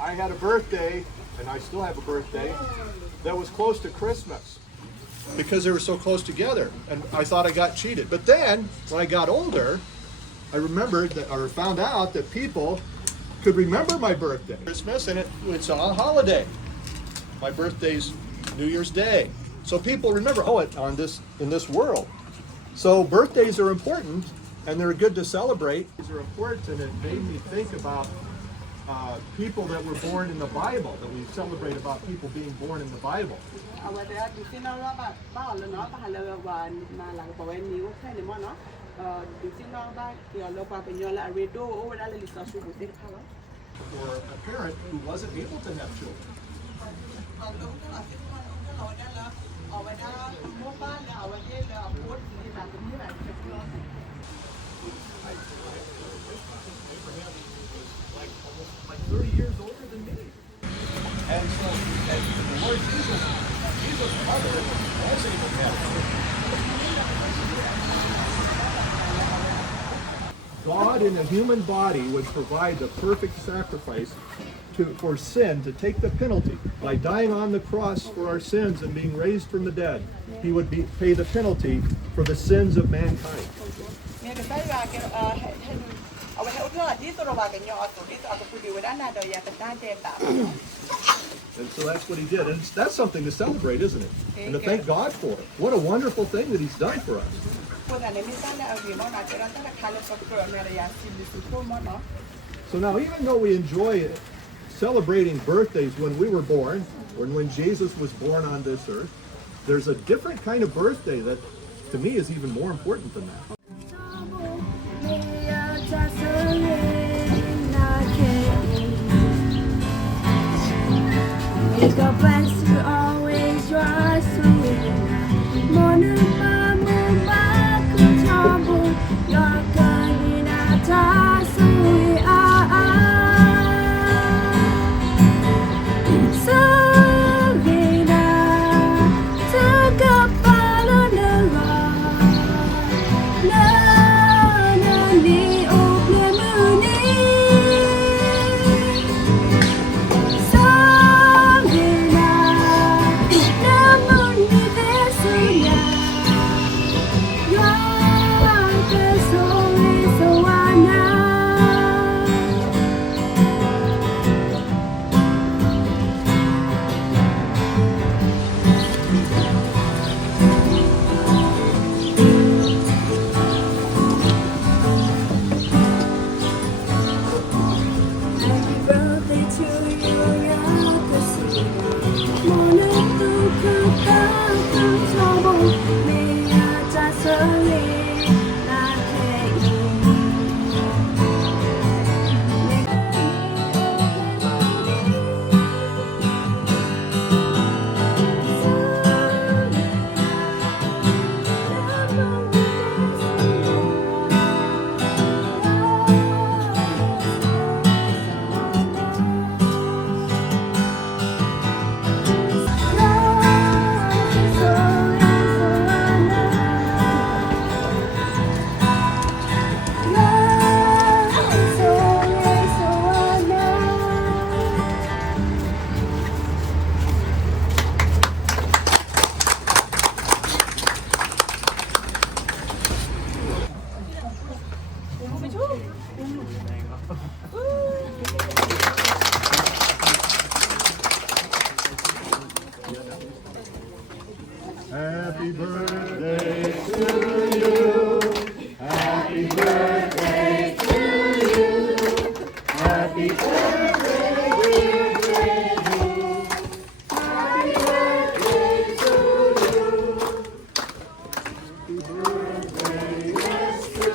I had a birthday, and I still have a birthday, that was close to Christmas because they were so close together, and I thought I got cheated. But then, when I got older, I remembered that, or found out that people could remember my birthday, Christmas, and it's on a holiday. My birthday's New Year's Day, so people remember. Oh, in this world. So birthdays are important, and they're good to celebrate. These are important, and it made me think about people that were born in the Bible, that we celebrate about people being born in the Bible. For a parent who wasn't able to have children. Like 30 years older than me. And so, the Lord Jesus' mother was able to have children. God in a human body would provide the perfect sacrifice for sin, to take the penalty. By dying on the cross for our sins and being raised from the dead, he would pay the penalty for the sins of mankind. And so that's what he did. And that's something to celebrate, isn't it? And to thank God for it. What a wonderful thing that he's done for us. So now, even though we enjoy celebrating birthdays when we were born, or when Jesus was born on this earth, there's a different kind of birthday that, to me, is even more important than that. God bless you always, you are so Happy birthday to you. Happy birthday to you. Happy birthday, dear baby. Happy birthday to you. Happy birthday, yes, to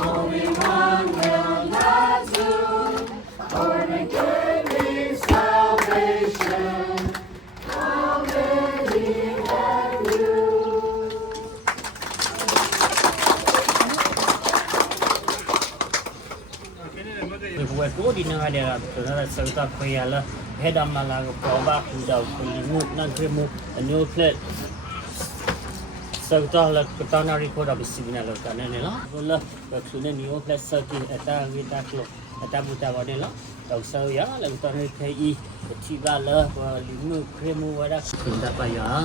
only one will not do. For the good means salvation. How many have you? Ko di na ada na serta kaya hedam malang proba kudau kulingu nang krimu new plate sau đó là cái tao nào đi qua đó bị xịn nào cả nên là là thứ này nhiều plus circuit ta người ta kêu ta buta vào đây là đầu sau ya là tao này thấy y chỉ ba là và limu kremu ada kita payah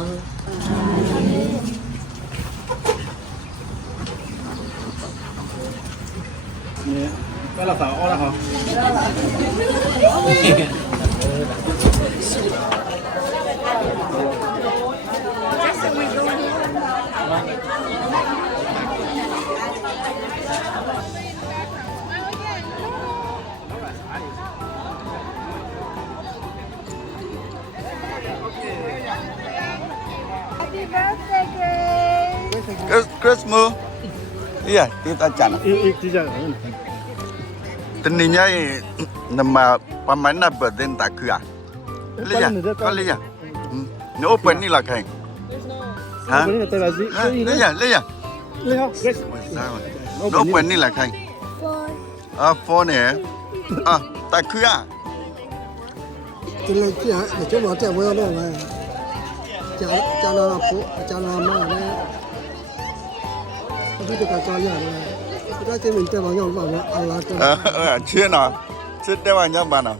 cái là tàu đó hả? Happy birthday, Grace. Christmas. Iya, kita cana. Tidak. Teninya nama pemainnya berden tak kaya. Lihat, kau lihat. Ni open ni lah kan? Hah? Lihat. Lihat. Ni open ni lah kan? Phone ni. Tak kaya. 这个这样，这老在我要弄完，加了婆，加了妈的，我这个加样的，我这边在往上往阿拉这。Chưa nào? Chưa đeo vào nhau bạn nào?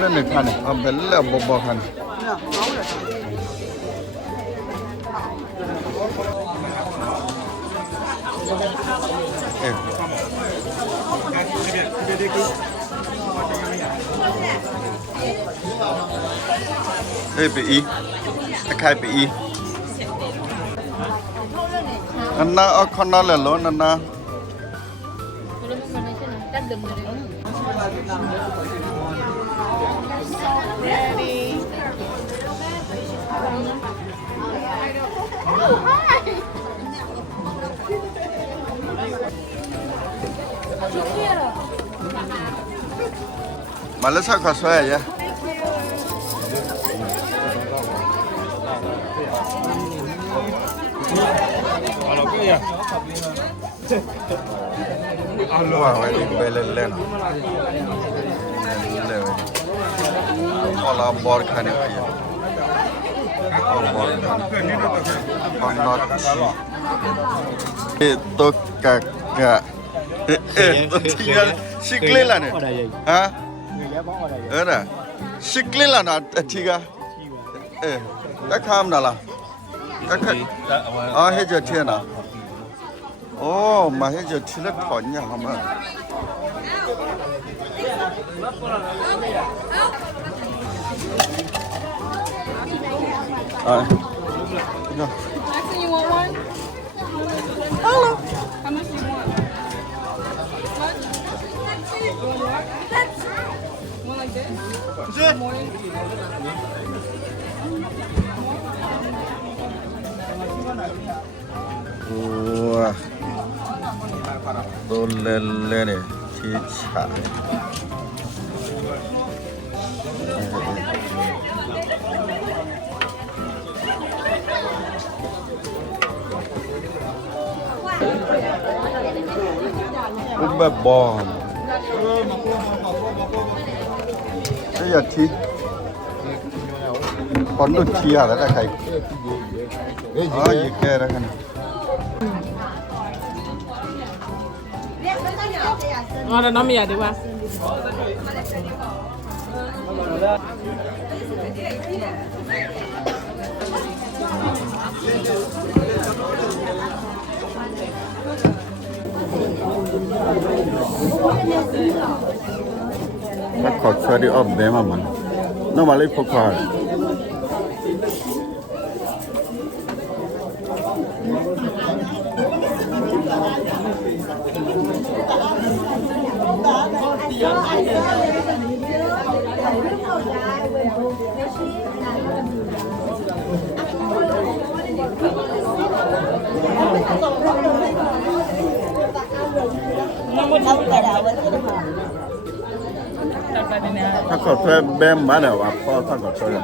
Lên được khăn này, bên là bò khăn. Đây bị ý, khai bị ý. Anh nó con nó là lỗ anh nó. Mà nó sao khó xoay vậy? Wow, ini belen. Kalau bor khane kaya. Bor khane. Not. Itu kakak. Itu tinggal sikle lah ni. Hah? Ada. Sikle lah nak tiga. Tak kam dah lah. Hết giờ thiên à? Ồ, mà hết giờ thiên là thỏi nhà hả mà? Jackson, you want one? Oh. How much do you want? What? You want more? One like this? More? Wah, tu lele ni, cica. Cũng bò. Bây giờ thì còn được chia là đã thấy. Gì kia đó anh. Rồi nó mì à được không? Các cột xoay đi ốp bé mà mình. Nó mà lấy phục hồi. 他搞出来买买了哇，跑他搞出来。